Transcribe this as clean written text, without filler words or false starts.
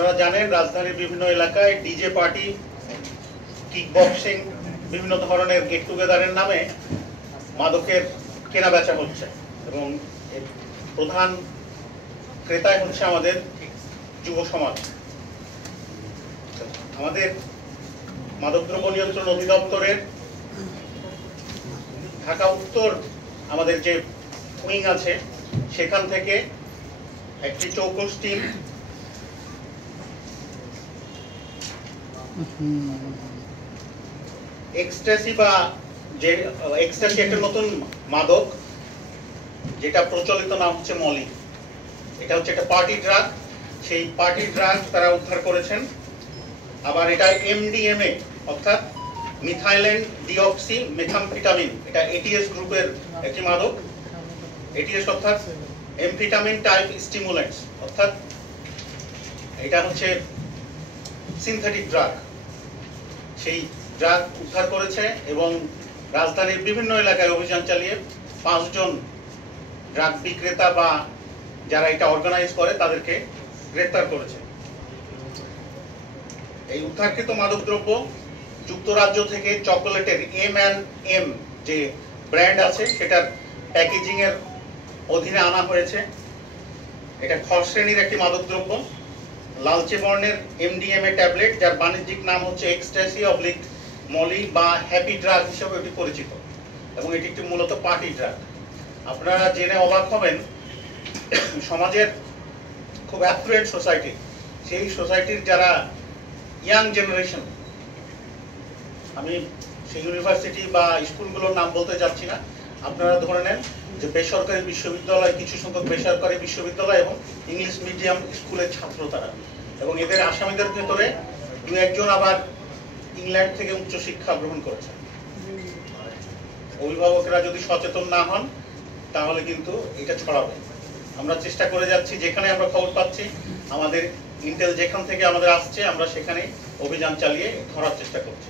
আপনারা জানেন রাজধানীর বিভিন্ন এলাকায় ডিজে পার্টি, কিক বক্সিং, বিভিন্ন ধরনের গেট টুগেদারের নামে মাদকের কেনা বেচা হচ্ছে এবং এর প্রধান ক্রেতাই হচ্ছে আমাদের যুব সমাজ। আমাদের মাদকদ্রব্য নিয়ন্ত্রণ অধিদপ্তরের ঢাকা উত্তর আমাদের যে উইং আছে সেখান থেকে একটি চৌকস টিম এক্সট্যাসি বা যে এক্সট্যাসি একটা নতুন মাদক, যেটা প্রচলিত নাম হচ্ছে মলি। এটা হচ্ছে একটা পার্টি ড্রাগ। সেই পার্টি ড্রাগ তারা উদ্ধার করেছেন। আবার এটা এমডিএমএ অর্থাৎ মিথাইলেন ডিঅক্সি মেথামফেটামিন, এটা এটিএস গ্রুপের একটি মাদক। এটিএস অর্থাৎ এমফেটামিন টাইপ স্টিমুলেন্টস, অর্থাৎ এটা হচ্ছে সিনথেটিক ড্রাগ। সেই ড্রাগ উদ্ধার করেছে এবং রাজধানীর বিভিন্ন এলাকায় অভিযান চালিয়ে 5 জন ড্রাগ বিক্রেতা বা যারা এটা অর্গানাইজ করে তাদেরকে গ্রেফতার করেছে। এই উদ্ধারকৃত মাদকদ্রব্য যুক্তরাজ্য থেকে চকোলেটের M&M যে ব্র্যান্ড আছে সেটার প্যাকেজিং এর অধীনে আনা হয়েছে। এটা খ শ্রেণীর একটি মাদকদ্রব্য, লালচে বর্ণের এমডিএমএ ট্যাবলেট, যার বাণিজ্যিক নাম হচ্ছে এক্সট্যাসি অবলিক মলি বা হ্যাপি ড্রাগ হিসেবে এটি পরিচিত এবং এটি একটি মূলত পার্টি ড্রাগ। আপনারা জেনে অবাক হবেন, সমাজের খুব অ্যাফ্লুয়েন্ট সোসাইটি, সেই সোসাইটির যারা ইয়াং জেনারেশন, আমি সেই ইউনিভার্সিটি বা স্কুলগুলোর নাম বলতে যাচ্ছি না, আপনারা ধরে নেন যে বেসরকারি বিশ্ববিদ্যালয়, কিছু সংখ্যক বেসরকারি বিশ্ববিদ্যালয় এবং ইংলিশ মিডিয়াম স্কুলের ছাত্র তারা, এবং এদের আসামিদের ভেতরে 2-1 জন আবার ইংল্যান্ড থেকে উচ্চশিক্ষা গ্রহণ করেছে। অভিভাবকরা যদি সচেতন না হন তাহলে কিন্তু এটা ছড়াবে। আমরা চেষ্টা করে যাচ্ছি, যেখানে আমরা খবর পাচ্ছি, আমাদের ইন্টেল যেখান থেকে আমাদের আসছে, আমরা সেখানে অভিযান চালিয়ে ধরার চেষ্টা করছি।